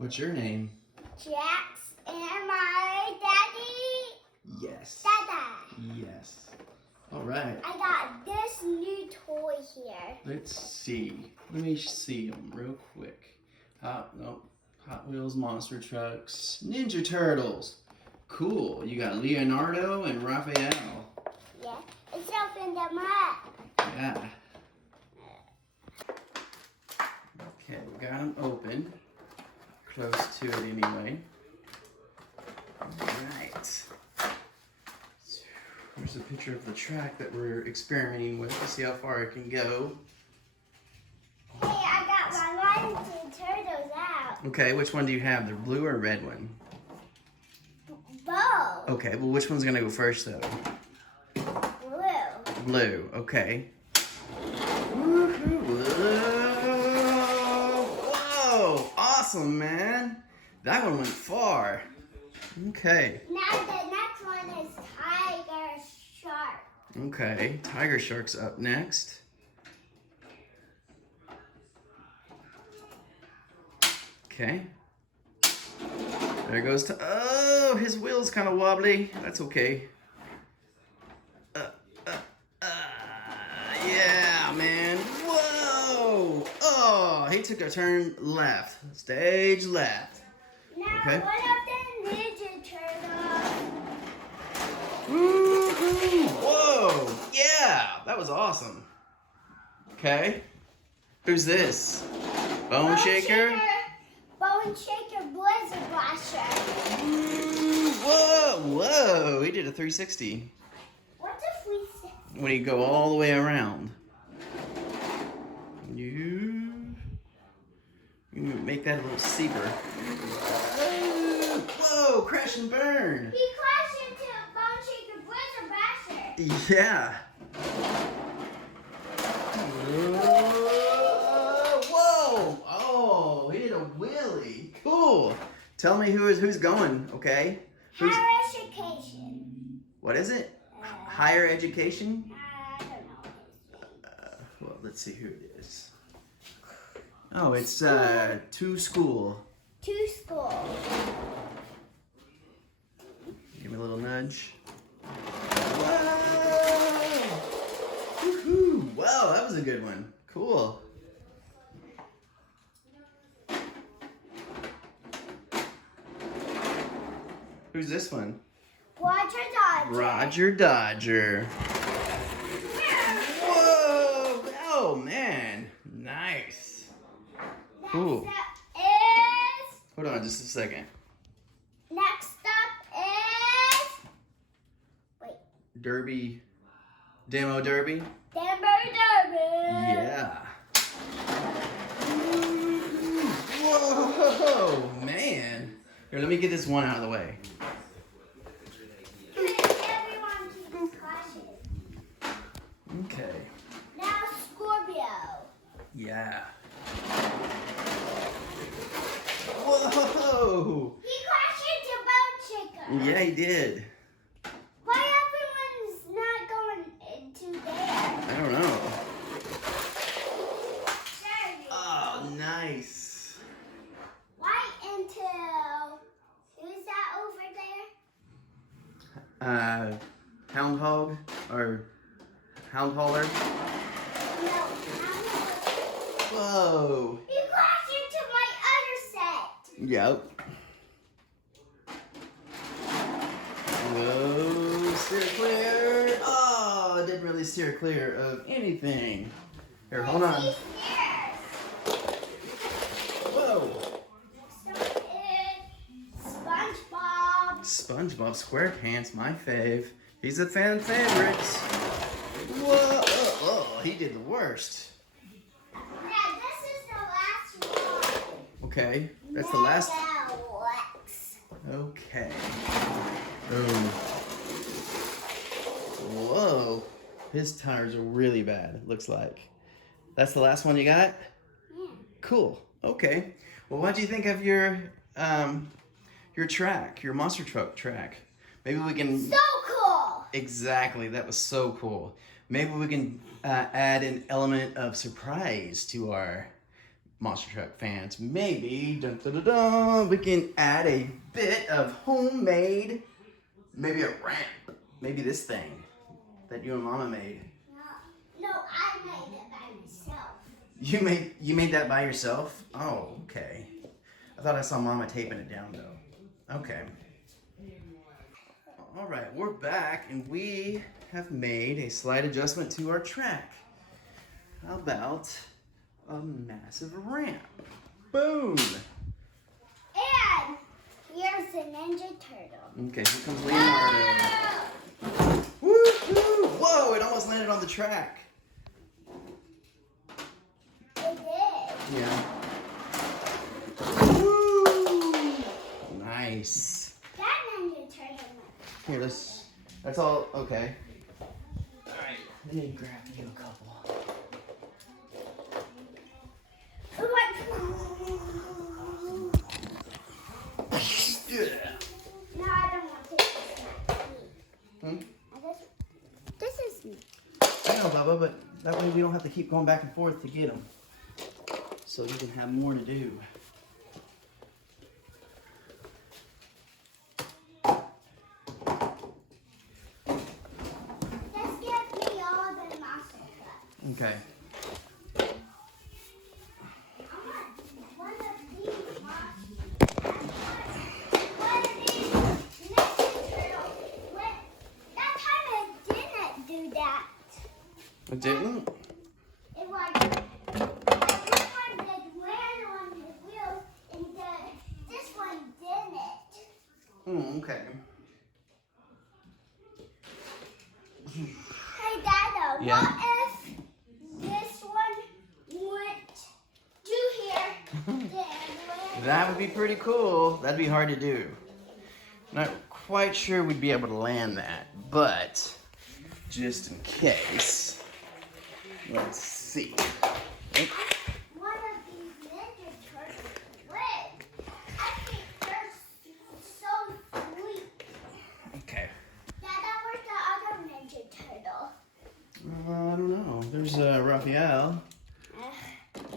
What's your name? Jax and my daddy. Yes. Dada. Yes. All right. I got this new toy here. Let's see. Let me see them real quick. Hot Wheels monster trucks. Ninja Turtles. Cool. You got Leonardo and Raphael. Yeah. It's open them up. Yeah. Okay, we got them open. Close to it anyway. Alright. Here's a picture of the track that we're experimenting with to see how far it can go. Hey, I got my Ninja Turtles out. Okay, which one do you have? The blue or red one? Both. Okay, well which one's gonna go first though? Blue. Blue, okay. Woohoo. Whoa! Awesome, man! That one went far. Okay. Now the next one is Tiger Shark. Okay, Tiger Shark's up next. Okay. There goes to, oh, his wheel's kind of wobbly. That's okay. Yeah, man. Whoa! Oh, he took a turn left. Stage left. Now Okay. one of the Ninja Turtles. Woo-hoo. Whoa! Yeah, that was awesome. Okay. Who's this? Bone Shaker? Bone Shaker Blizzard Blaster. Whoa! Whoa! He did a 360. What if we say? When you go all the way around. You make that a little seeper. Whoa! Crash and burn. He crashed into Bone Shaker Blizzard Blaster. Yeah. Whoa! Oh, he did a wheelie. Cool. Tell me who's going, okay? Who's, Higher education. what is it? Higher education? I don't know. Well, let's see who it is. Oh, it's to school. To school. Give me a little nudge. Whoa! Woohoo! Wow, that was a good one. Cool. Who's this one? Roger Dodger. Roger Dodger. Whoa! Oh man, nice. Cool. Next up is. Hold on, just a second. Next up is. Wait. Derby, demo derby. Denver Derby. Yeah. Whoa, man. Here, let me get this one out of the way. Everyone keeps crashing. Okay. Now Scorpio. Yeah. Whoa. He crashed into Bone Shaker. Yeah, he did. Why everyone's not going into there? I don't know. Sorry. Oh, nice. Why into? Who's that over there? Hound hog or hound hauler. No. Whoa. He crashed into my other set. Yep. Whoa, steer clear. Oh, didn't really steer clear of anything. Here, hold on. He's scared. Whoa. Next up is SpongeBob. SpongeBob SquarePants, my fave. He's a fan favorite. Whoa. Oh, he did the worst. Yeah, this is the last one. Okay, that's the last. Alex. Okay. Boom. Whoa. His tires are really bad, it looks like. That's the last one you got? Yeah. Cool. Okay. Well, what do you think of your track, your monster truck track? Maybe we can. So cool. Exactly. That was so cool. Maybe we can add an element of surprise to our monster truck fans, maybe we can add a bit of homemade, maybe a ramp, maybe this thing that you and Mama made. No, I made it by myself. You made that by yourself? Oh, okay. I thought I saw Mama taping it down though. Okay. All right, we're back and we have made a slight adjustment to our track. How about a massive ramp? Boom! And here's the Ninja Turtle. Okay, here comes Leonardo. Woo-hoo! Whoa, it almost landed on the track. It did. Yeah. Woo! Nice. That Ninja Turtle. Here, that's all, okay. All right, let me grab you a couple. Yeah. No, I don't want this. Hmm? This is me. I know, Bubba, but that way we don't have to keep going back and forth to get them. So you can have more to do. Just give me all the monster trucks. Okay. I want one of these monsters. One of these Ninja Turtles. That time it didn't do that. It didn't? It was this one did land on his wheels and this one didn't. Okay. Hey Dada, Yeah. what if this one went to here and landed? That would be pretty cool. That'd be hard to do. Not quite sure we'd be able to land that, but just in case, let's see. One of these Ninja Turtles went. I think they're so sweet. Okay. Dada, where's the other Ninja Turtle? I don't know. There's Raphael.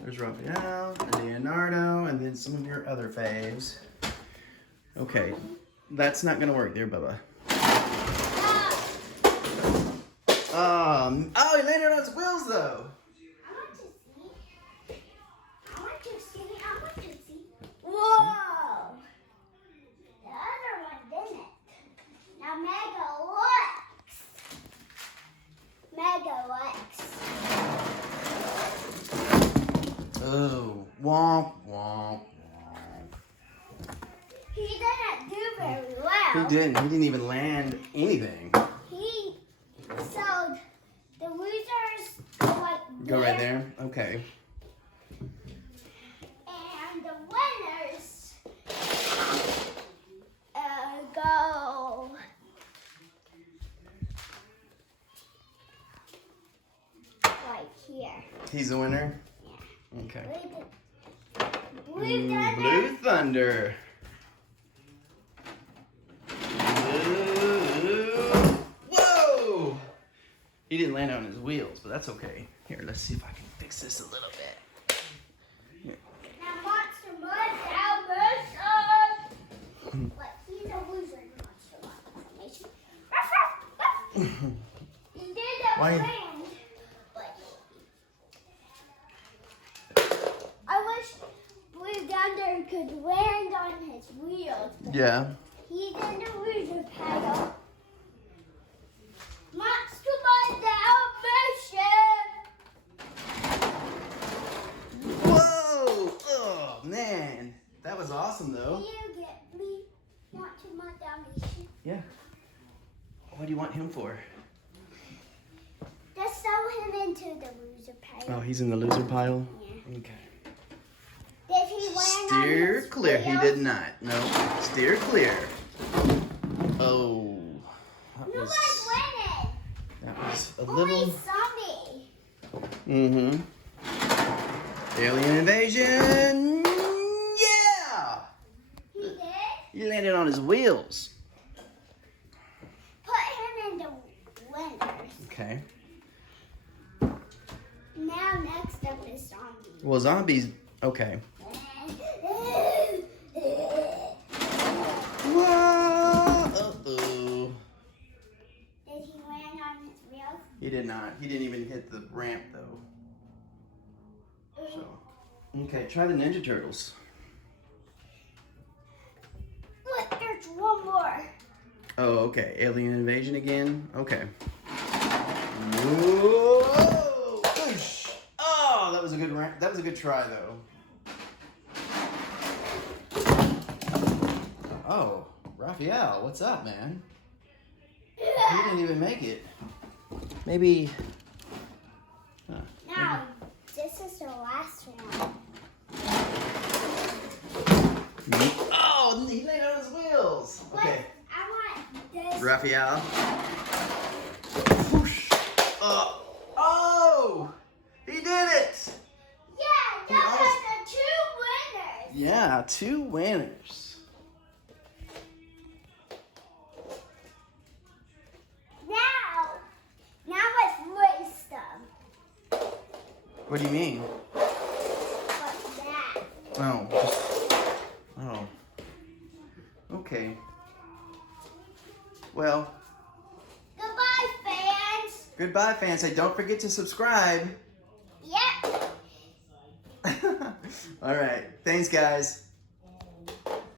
There's Raphael, Leonardo, and then some of your other faves. Okay, that's not gonna work there, Bubba. Oh, he landed on his wheels though. I want to see. I want to see. I want to see. Whoa! The other one didn't. Now Mega Lex. Oh, womp, womp, womp. He didn't do very well. He didn't even land anything. So the losers go like Go right there? Okay. And the winners go like here. He's the winner? Yeah. Okay. Blue Thunder. Blue Thunder. Whoa! He didn't land on his wheels, but that's okay. Here, let's see if I can fix this a little bit. Here. Now Monster Mud Salvation. But he's a loser in Monster Mud Salvation. He didn't Why? land. But I wish Blue Thunder could land on his wheels. But Yeah. he's in the loser pile. Monster Mud Salvation. Whoa! Oh, man. That was awesome, Can though. you get me Monster Mud Salvation? Yeah. What do you want him for? Just throw him into the loser pile. Oh, he's in the loser pile? Yeah. Okay. Did he land on Steer his clear. He wheel? did not. No. Steer clear. Oh. Who was winning? That was a Only little. zombie. Mm-hmm. Alien invasion. Yeah. He did? He landed on his wheels. Put him in the winners. Okay. Now next up is zombie. Well, zombies Okay. Whoa! Uh-oh. Did he land on his wheels? He did not. He didn't even hit the ramp, though. So, okay, try the Ninja Turtles. Look, there's one more. Oh, okay. Alien invasion again? Okay. Whoa! Whoosh! Oh, that was a good ramp. That was a good try, though. Oh, Raphael, what's up, man? He didn't even make it. Maybe. Huh, Now, this is the last one. Oh, he landed on his wheels. Okay. But I want this. Raphael. Whoosh. Oh! He did it! Yeah, He those almost- are the two winners. Yeah, 2 winners. Now let's race them. What do you mean? What's that? Oh, oh. Okay. Well, Goodbye, fans. goodbye, fans. Hey, don't forget to subscribe. Yep. All right. Thanks, guys.